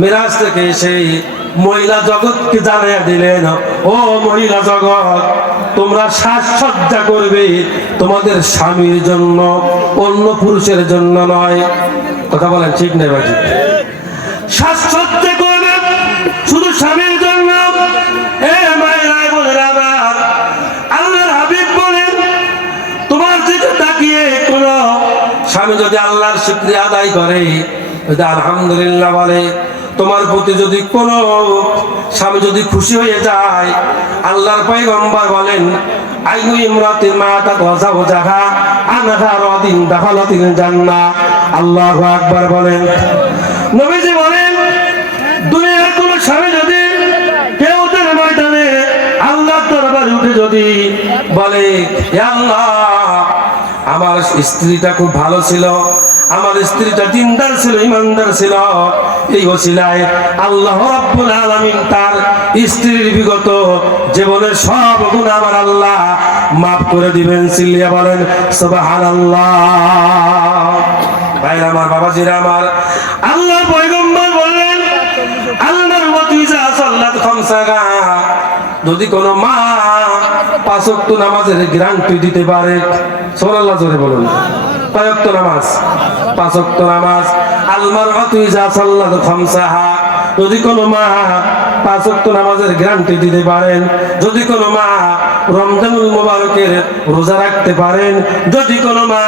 মিরাজ থেকে সেই মহিলা জগৎকে জানিয়ে দিলেন, ও মহিলা জগৎ তোমরা সাজসজ্জা করবে তোমাদের স্বামীর জন্য, অন্য পুরুষের জন্য নয়। কথা বলেন ঠিক নেই বাজি? স্বামী যদি আল্লাহর শুকরিয়া আদায় করে, যদি আলহামদুলিল্লাহ বলে, তোমার প্রতি যদি কোনো স্বামী যদি খুশি হয়ে যায়, আল্লাহর পয়গম্বর বলেন আইয়ু ইমরাতিন মাতাত ওয়া যাওজাহা আনহা রাদিন দাখালাতিল জান্নাহ। আল্লাহু আকবার বলেন। নবীজি বলেন দুনিয়ার কোন স্বামী যদি কিয়ামতের ময়দানে আল্লাহর দরবারে উঠে যদি বলে, হে আল্লাহ, আমার স্ত্রীটা খুব ভালো ছিল, আমার স্ত্রীটা দিনদার ছিল, ইমানদার ছিল, এই ওসিলায় আল্লাহ রাব্বুল আলামিন তার স্ত্রীর বিগত জীবনের সব গুনাহ আমার আল্লাহ মাফ করে দিবেন। সিল্লিয়া বলেন সুবহানাল্লাহ। ভাইরা আমার, বাবাজিরা আমার, আল্লাহর পয়গম্বর বলেন আল্লাহর ওয়াতিজা সাল্লাত খামসাগা, যদি কোনো মা 5 ওয়াক্ত নামাজের গ্যারান্টি দিতে পারে, সুবহানাল্লাহ জোরে বলুন, কয় ওয়াক্ত নামাজ? 5 ওয়াক্ত নামাজ। আল মারআতু ইজা সাল্লাত খামসাহা, যদি কোনো মা 5 ওয়াক্ত নামাজের গ্যারান্টি দিতে পারেন, যদি কোনো মা রমজানুল মুবারকের রোজা রাখতে পারেন, যদি কোনো মা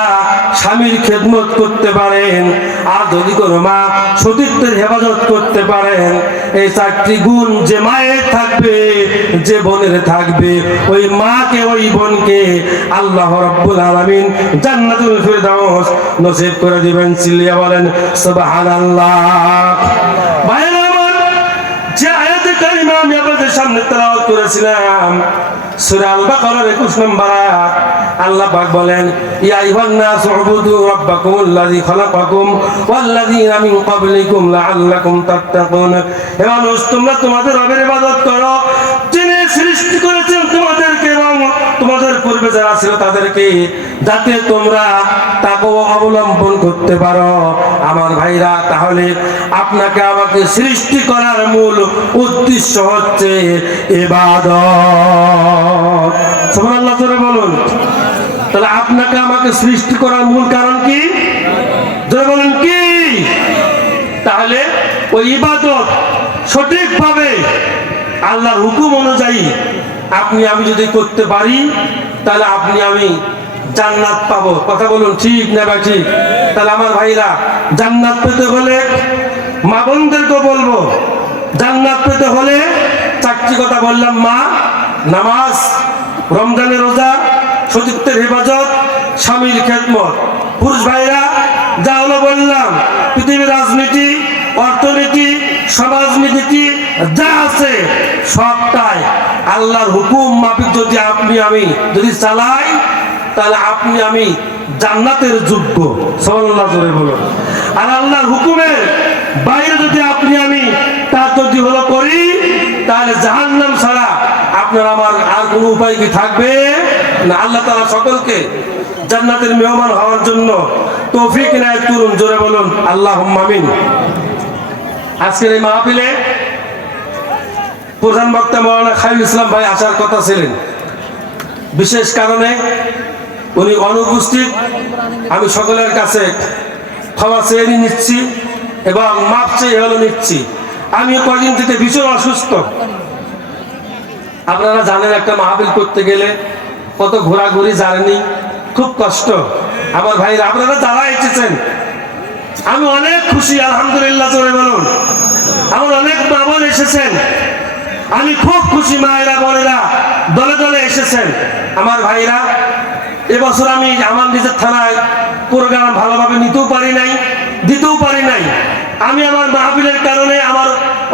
স্বামীর খেদমত করতে পারেন, আর যদি কোনো মা সতীত্বের হেফাজত করতে পারেন, এই 4টি গুণ যে মায়ের থাকবে, যে বোনের থাকবে, ওই মাকে ওই বোনকে আল্লাহ রাব্বুল আলামিন জান্নাতুল ফিরদাউস নসিব করে দিবেন। সিল্লিয়া বলেন সুবহানাল্লাহ। ভাইরা আমার, যে আয়াতে কারিমা আমি আপনাদের সামনে তেলাওয়াত করেছিলাম, সূরা আল বাকারার 21 নম্বর আয়াত, আল্লাহ পাক বলেন ইয়া আইয়ুহান নাসু উবুদু রাব্বাকুমুল্লাযী খালাকাকুম ওয়াল্লাযীনা মিন ক্বাবলিকুম লাআল্লাকুম তাত্তাকুন। হে মানুষ, তোমরা তোমাদের রবের ইবাদত করো, যিনি সৃষ্টি করেছেন তোমাদেরকে এবং তোমাদের পূর্বে যারা ছিল তাদেরকে, যাতে তোমরা তাকওয়া অবলম্বন করতে পারো। আমার ভাইরা, তাহলে আপনাকে আমাকে সৃষ্টি করার মূল উদ্দেশ্য হচ্ছে ইবাদত। সুবহানাল্লাহ জোরে বলুন। তাহলে আপনাকে আমাকে সৃষ্টি করার মূল কারণ কি? জোরে বলুন কি? তাহলে ওই ইবাদত সঠিকভাবে আল্লাহর হুকুম অনুযায়ী আপনি আমি যদি করতে পারি, তাহলে আপনি আমি জান্নাত পাবো। কথা বলুন ঠিক না ভাই? ঠিক। তাহলে আমার ভাইরা, জান্নাত পেতে হলে মা বোনদেরকে বলবো, জান্নাত পেতে হলে 4টি কথা বললাম, মা, নামাজ, রমজানের রোজা, সতীত্বের হেফাজত, স্বামীর খেদমত। পুরুষ ভাইরা, যা হলো বললাম, পৃথিবীর রাজনীতি, অর্থনীতি, সমাজনীতি যা আছে সবটাই আল্লাহর হুকুম মাফিক যদি আপনি আমি যদি চালাই, তাহলে আপনি আমি জান্নাতের যোগ্য। সুবহানাল্লাহ জোরে বলুন। আর আল্লাহর হুকুমের বাইরে যদি আপনি আমি তা যদি হলো করি, তাহলে জাহান্নাম ছাড়া আপনার আমার আর কোনো উপায় কি থাকবে না? আল্লাহ তাআলা সকলকে জান্নাতের মেহমান হওয়ার জন্য তৌফিক ইনায়েত করুন। জোরে বলুন আল্লাহুম্মা আমিন। আজকের এই মাহফিলে প্রধান বক্তা মাওলানা খায়রুল ইসলাম ভাই আসার কথা ছিলেন, বিশেষ কারণে উনি অনুপস্থিত। আমি সকলের কাছে ক্ষমা চেয়ে নিচ্ছি এবং মাপ চেয়ে হলো নিচ্ছি। আমি কয়েকদিন থেকে ভীষণ অসুস্থ। আপনারা জানেন, একটা মাহফিল করতে গেলে কত ঘোরাঘুরি, জার্নি, খুব কষ্ট। আমার ভাইরা, আপনারা যারা এসেছেন, আমি অনেক খুশি, আলহামদুলিল্লাহ জোরে বলুন। আমার অনেক মা বোন এসেছেন, আমি খুব খুশি। মায়েরা, বোনেরা দলে দলে এসেছেন। আমার ভাইরা, এবছর আমি আমার নিজের থানায় প্রোগ্রাম ভালোভাবে নিতেও পারি নাই, দিতেও পারি নাই। আমি আমার মাহফিলের কারণে আমার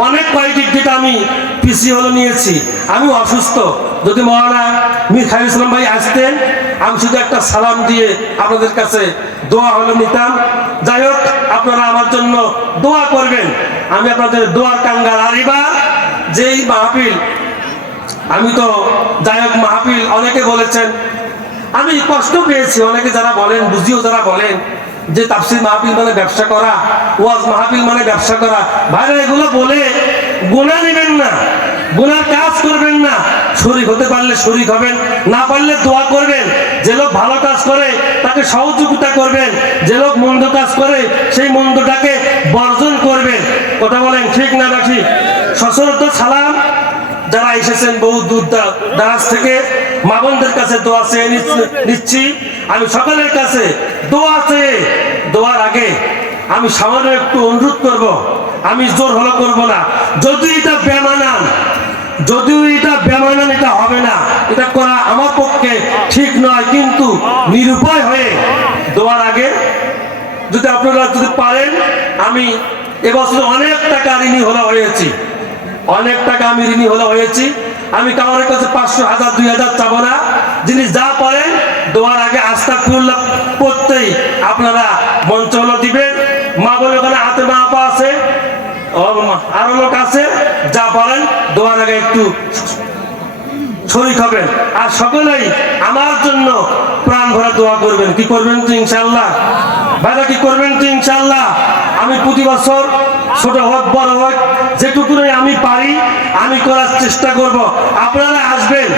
অনেক কয়েকটি যেটা আমি পিছিয়ে হলো নিয়েছি। আমি অসুস্থ। যদি মাওলানা মীর খায়রুল ইসলাম ভাই আসতেন, আমি শুধু একটা সালাম দিয়ে আপনাদের কাছে দোয়া হলো নিতাম। যাই হোক, আপনারা আমার জন্য দোয়া করবেন। আমি আপনাদের দোয়ার কাঙ্গাল। আর এবার যেই মাহফিল, আমি তো যাই হোক, মাহফিল অনেকে বলেছেন, আমি কষ্ট পেয়েছি। অনেকে যারা বলেন, বুঝিও যারা বলেন যে তাফসীর মাহফিল মানে ব্যবসা করা, ওয়াজ মাহফিল মানে ব্যবসা করা। ভাইরা, এগুলো বলে গুনাহ নেবেন না, গুনার কাজ করবেন না। শরীক হতে পারলে শরীক হবেন, না পারলে দোয়া করবেন। যে লোক ভালো কাজ করে তাকে সহযোগিতা করবেন, যে লোক মন্দ কাজ করে সেই মন্দটাকে বর্জন করবেন। কথা বলেন ঠিক না ঠিক? সশরত সালাম যারা এসেছেন বহু দূর দারাজ থেকে, মা বোনদের কাছে দোয়া চেয়ে নিচ্ছি। আমি সকলের কাছে দোয়া চেয়ে দোয়ার আগে আমি সামান্য একটু অনুরোধ করব, আমি জোর হলো করব না। যদিও এটা বেমানান এটা হবে না, এটা করা আমার পক্ষে ঠিক নয়, কিন্তু নিরুপায় হয়ে দোয়ার আগে যদি আপনারা যদি পারেন, আমি এবছর অনেক টাকা ঋণী হয়েছি, আমি কারোর কাছে 500, 1000, 2000 চাবো না। যিনি যা পারেন দোয়ার আগে আস্তাগফিরুল্লাহ পড়তেই আপনারা মঞ্চ হলো দিবেন। মা বলে ওখানে হাতে মা আপা আছে, আরো লোক আছে, যা পারেন দোয়ার আগে একটু শরীক হবেন। আর সকলেই আমার জন্য প্রাণ ভরা দোয়া করবেন। কি করবেন তো ইনশাআল্লাহ? ভাইরা কি করবেন তো ইনশাআল্লাহ? আমি প্রতি বছর ছোট হোক বড় হোক যেটুকুই আমি পারি আমি করার চেষ্টা করব। আপনারা আসবেন,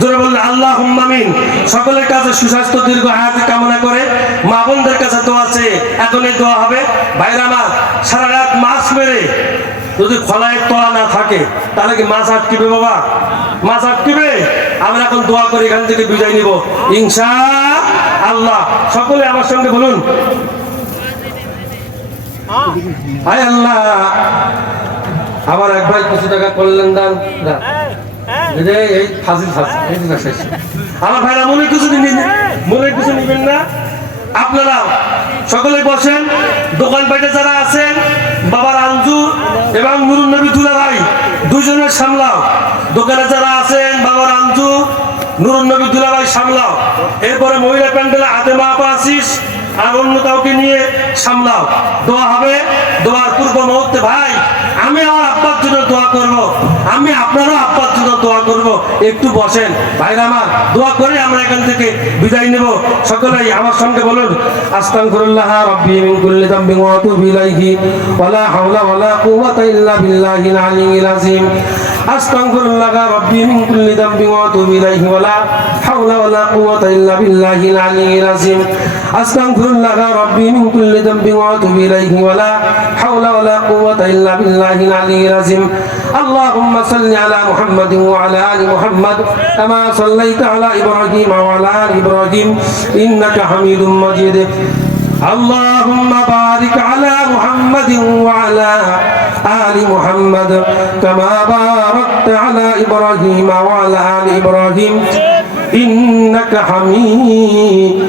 জোরে বললেন আল্লাহুম্মা আমিন। সকলের কাছে সুস্বাস্থ্য দীর্ঘ হায়াত কামনা করে মা বোনদের কাছে দোয়া আছে, এখনই দোয়া হবে। ভাইরা আমার, সারা রাত মাছ মেরে যদি খলায় তলা না থাকে তাহলে কি মাছ আটকিবে? বাবা, মাছ আটকিবে? আমরা এখন দোয়া করে এখান থেকে বিদায় নিব ইনশাআল্লাহ। সকলে আমার সঙ্গে বলুন, হায় আল্লাহ। আমার এক ভাই কিছু টাকা করলেন দান, আমার ভাইরা মনে কিছু নিবেন না। আপনারা সকলে বসেন। দোকান পাটে যারা আছেন, বাবার আঞ্জু এবং নুরুন নবী দুলাভাই দুজনের সামলাও। দোকানে যারা আছেন, বাবার আঞ্জু, নুরুন নবী দুলাভাই সামলাও। এরপরে মহিলা প্যান্ডেলে হাতে মা আপা আসিস আর অন্য কাউকে নিয়ে সামলাও। দোয়া হবে। দোয়ার পূর্ব মুহূর্তে ভাই আমি আমার আব্বার জন্য দোয়া করব, আমি আপনারও আব্বার জন্য দোয়া করব। একটু বসেন ভাইরা আমার, দোয়া করে আমরা এখান থেকে বিদায় নেব। সকলেই আমার সঙ্গে বলুন, আস্তাগফিরুল্লাহ রাব্বি মিন কুল্লি যামবিন ওয়া আতুবু ইলাইহি ওয়া লা হাওলা ওয়া লা কুওয়াতা ইল্লা বিল্লাহিল আলিয়্যিল আযীম। আস্তাগফিরুল্লাহ রাব্বি মিন কুল্লি যামবিন ওয়া আতুবু ইলাইহি ওয়া লা হাওলা ওয়া লা কুওয়াতা ইল্লা বিল্লাহিল আলিয়্যিল আযীম। আস্তাগফিরুল্লাহ রাব্বি মিন কুল্লি যামবিন ওয়া আতুবু ইলাইহি ওয়া লা হাওলা ওয়া লা কুওয়াতা ইল্লা বিল্লাহিল আলিয়্যিল আযীম। আল্লাহুম্মা সাল্লি আলা মুহাম্মাদিন ওয়া আলা আলি মুহাম্মাদ কামা সাল্লাইতা আলা ইব্রাহিম ওয়া আলা আলি ইব্রাহিম ইন্নাকা হামিদুম মাজিদ। আল্লাহুম্মা বারিক আলা মুহাম্মাদিন ওয়া আলা আলি মুহাম্মাদ কামা বারাকতা আলা ইব্রাহিম ওয়া আলা আলি ইব্রাহিম ইন্নাকা হামিদুম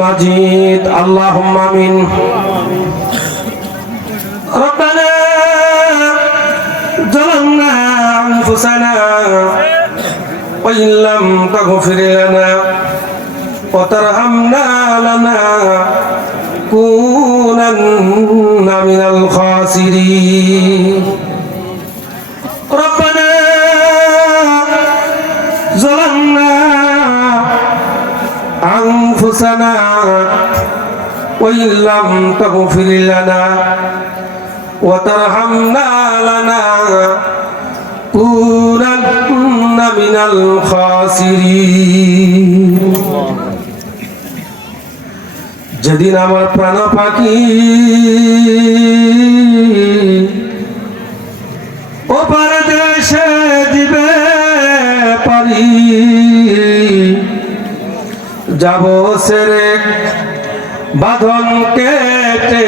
মাজিদ। আল্লাহুম্মা আমিন। ربنا ظلمنا أنفسنا وإن لم تغفر لنا وترحمنا لنكونن من الخاسرين. ربنا ظلمنا أنفسنا وإن لم تغفر لنا وترحمنا لنكونن من الخاسرين. যেদিন আমার প্রাণ পাখি ওপার দেশে দিবে পারি, যাব সেরে বাঁধন কেটে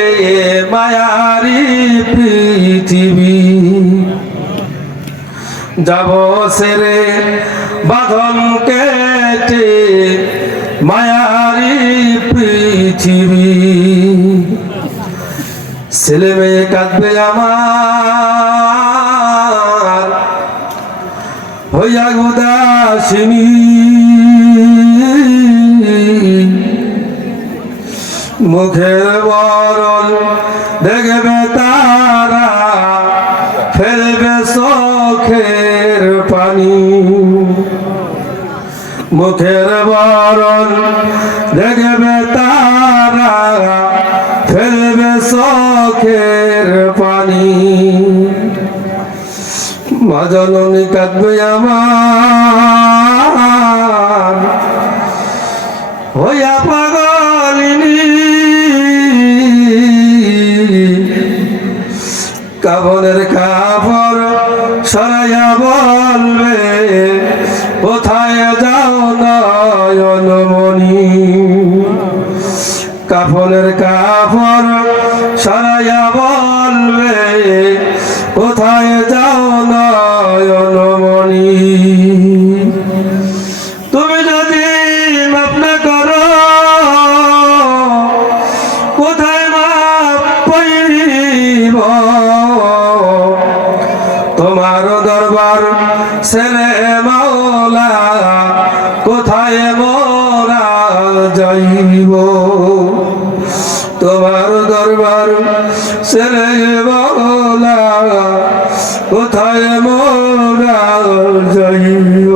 মায়ারি পৃথিবী, যাব সেরে বাঁধন কেটে মায়ারি পৃথিবী। ছেলে মেয়ে কাঁদবে আমার হইয়া উদাসিনী, মুখের বরণ দেখবে তারা ফেলবে চোখের পানি, মুখের বরণ দেখবে তারা ফেলবে চোখের পানি। মা জননী কাঁদবে আমার হইয়া পাগলিনী, কাফনের কাপড় সরাইয়া বলবে কোথায় যাও নয়নমণি, কাফনের কাফন সরাইয়া বলবে কোথায় যাও নয়নমণি। তুমি যদি মাফ না করো কোথায় মাফ পাইব, তোমার দরবার ছেড়ে মাওলা কোথায় মোরা যাইব, তোমার দরবার ছেড়ে মাওলা কোথায় মোরা যাইব।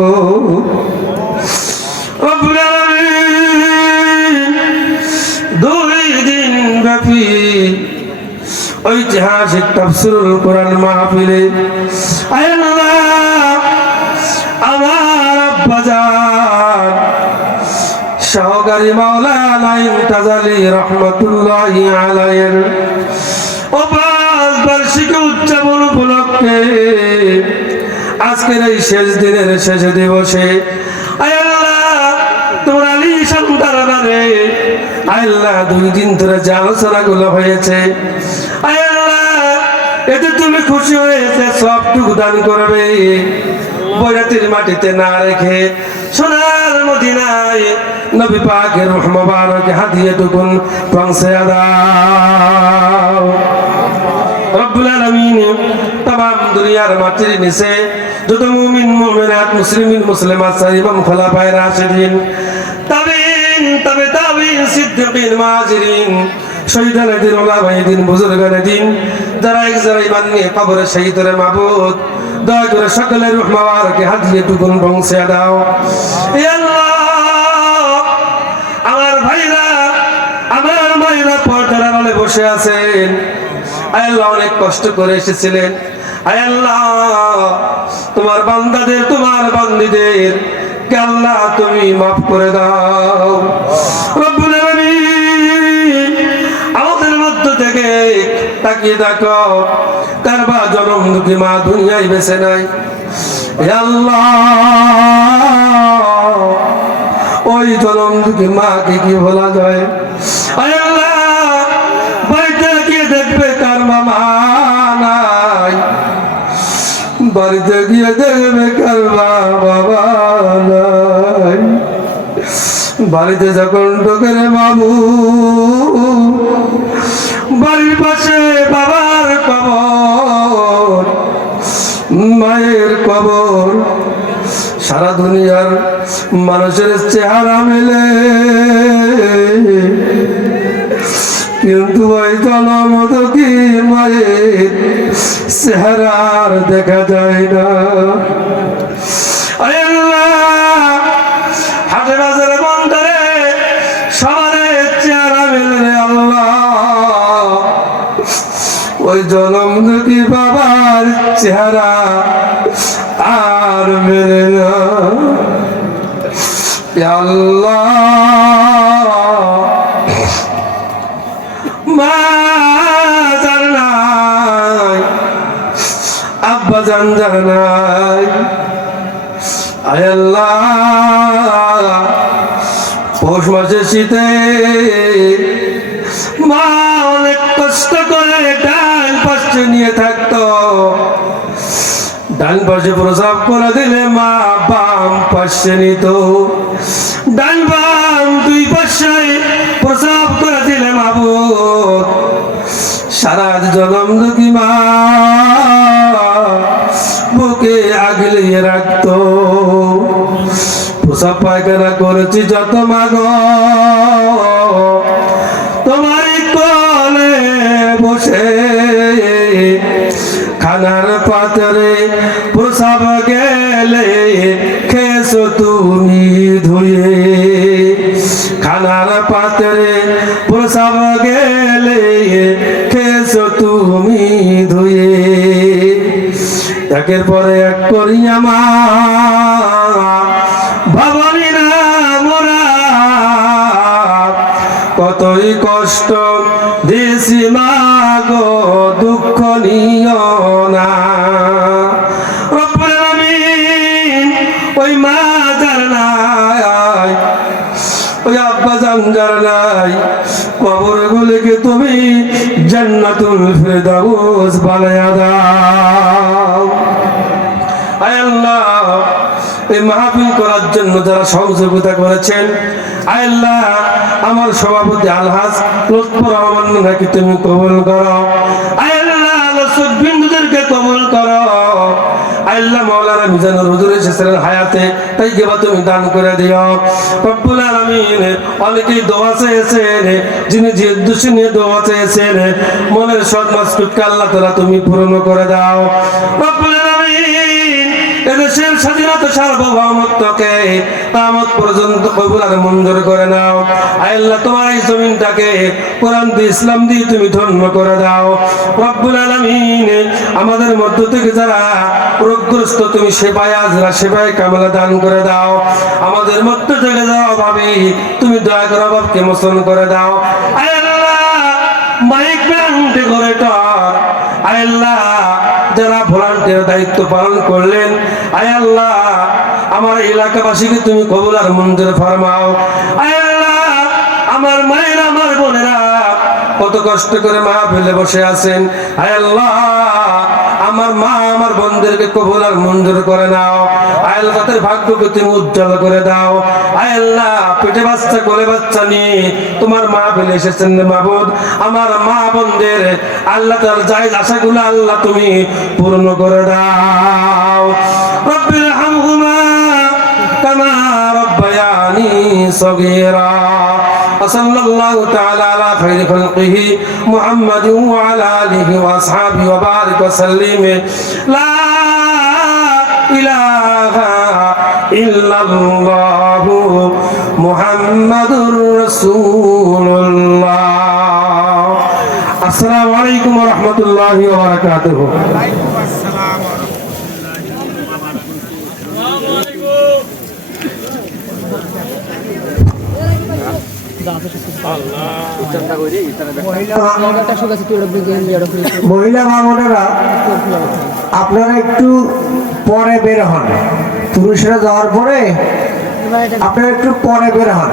দুই দিন ব্যাপী ঐতিহাসিক তাফসীরুল কোরআন মাহফিলে আমার আব্বাজান সহকারী মাওলানা ইমতাজালি রহমাতুল্লাহি আলাইহির ওপাস বার্ষিকী উদযাপন উপলক্ষে আজকের এই শেষ দিনের শেষ দিবসে তোমরা আলিশান দরবারে আল্লাহ 2 দিন ধরে যে আলোচনাগুলো হয়েছে এতে তুমি খুশি হয়েছে, সবটুকু দান করবে বৈরাতির মাটিতে না রেখে সোনার মদিনায় নবী পাকের রূহ মুবারক হাদিয়াতুকুন পৌঁছে দাও। রব্বুল আলামিন तमाम দুনিয়ার মাটির নিচে যত মুমিন মুমিনাত মুসলিমিন মুসলিমাত সাইবাম খোলাফায়ে রাশিদিন তাবিন তাবিন সিদ্দিকিন মাজিরিন শহীদানে দিন ওলামায়ে দিন বুজুর্গানে দিন যারা এক যারা ঈমান নিয়ে কবরে শহীদের মাবুদ দয়া করে সকলের রূহ মুবারকে হাদিয়াতুকুন পৌঁছে দাও। হে আল্লাহ আমার ভাইরা আমার মায়েরা পর্দার আড়ালে বসে আছেন, আল্লাহ অনেক কষ্ট করে এসেছিলেন। আল্লাহ তোমার বান্দাদের তোমার বান্দীদের কে আল্লাহ তুমি মাফ করে দাও। রব্বুল আলামিন আমাদের মধ্য থেকে তাকিয়ে দেখো কারবা জনম দুঃখী মা দুনিয়ায় বেঁচে নাই। হে আল্লাহ ওই জনম দুঃখী মাকে কি ভোলা যায়? আল্লাহ বাড়িতে গিয়ে দেখবে কার মামা নাই, বাড়িতে গিয়ে দেখবে কার বাবা নাই। বাড়িতে যখন ঢোকের বাবু বাড়ির পাশে বাবার কবর মায়ের কবর, সারা দুনিয়ার মানুষের চেহারা মেলে কিন্তু ওই জনমত কি মায়ের চেহারার দেখা যায় না। হাটে বাজারে বন্দরে সবার চেহারা মেলে আল্লাহ, ওই জনম দুঃখী বাবার চেহারা আর মেলে না। আল্লাহ মা জান নাই, আব্বা জান নাই। আয় আল্লাহ পৌষ মাসে শীতে মা অনেক কষ্ট করে ডান পাশে নিয়ে থাকতো, ডান পাশে প্রসাব করে দিলে মা বাম পাশে নিত, ডান বাম 2 পাশে প্রসাব করে দিলে মাবুদ সারা জনম দুঃখী মা বুকে আগলিয়ে রাখতো। প্রসাব পায়খানা করেছি যত মাগো তোমার কোলে বসে, খানার পাত্রে প্রসাব গেলে খেয়েছো তুমি ধুয়ে, খানার পাত্রে প্রসাব গেলে খেয়েছো তুমি ধুয়ে। একের পরে এক করিয়া মা ভাবনি না মোরা কতই কষ্ট দিছি মা গো দুঃখ নিও না। রব্বুল আলামিন ওই মা যার নাই ওই আব্বা জান যারা নাই কবরগুলোকে তুমি জান্নাতুল ফিরদাউস বানায়া দাও। আয় আল্লাহ, এই মাহফিল করার জন্য যারা সহযোগিতা করেছেন, আয় আল্লাহ আমার সভাপতি আলহাজ লুৎফর রহমান নাকি তুমি কবুল করো। আয় আল্লাহ লসুদ বিন্দুদেরকে কবুল করো। আয় আল্লাহ মাওলানা মিজানুর হুজুর এসেছেন হায়াতে, তাই কেবা তুমি দান করে দিও রব্বুল আলামিন। অনেকেই দোয়া চেয়েছেন, যিনি যে উদ্দেশ্য নিয়ে দোয়া চেয়েছেন মনের সৎ মাসকুটকে আল্লাহ তাআলা তুমি পূর্ণ করে দাও রব্বুল আলামিন। এদেশের স্বাধীনতা সার্বভৌমত্বকে কিয়ামত পর্যন্ত কবুল আর মঞ্জুর করে নাও। আয় আল্লাহ তোমার এই জমিনটাকে কোরআন দিয়ে ইসলাম দিয়ে তুমি ধন্য করে দাও রব্বুল আলামিন। আমাদের মধ্য থেকে যারা রোগগ্রস্ত তুমি সেবায় আজরা সেবায় কামলা দান করে দাও। আমাদের মধ্য থেকে যারা অভাবী তুমি দয়া করে অভাবকে মোচন করে দাও। আয় আল্লাহ মাইক ব্যান্ড ডেকোরেটর, আয় আল্লাহ যারা ভলান্টিয়ার দায়িত্ব পালন করলেন, আয় আল্লাহ আমার এলাকাবাসীকে তুমি কবুল আর মঞ্জুর ফরমাও। আয় আল্লাহ আমার মায়েরা আমার বোনেরা কত কষ্ট করে মাহফিলে বসে আছেন, আয় আল্লাহ আমার মা আমার বোনদেরকে কবুল আর মঞ্জুর করে নাও। আয় আল্লাহ তাদের ভাগ্যকে তুমি উজ্জ্বল করে দাও। আয় আল্লাহ পেটে বাচ্চা কোলে বাচ্চা নিয়ে তোমার মাহফিলে এসেছেন মাবুদ, আমার মা বোনদের আল্লাহ তার জায়েজ আশাগুলো আল্লাহ তুমি পূর্ণ করে দাও। রব্বির হামহুমা কামা রব্বায়ানি সগীরা। وصلى الله تعالى على خير خلقه محمد وعلى آله وأصحابه وبارك وسلم. لا إله إلا الله محمد رسول الله. السلام عليكم ورحمة الله وبركاته. মহিলা মামুনেরা আপনারা একটু পরে বের হন, পুরুষরা যাওয়ার পরে আপনারা একটু পরে বের হন।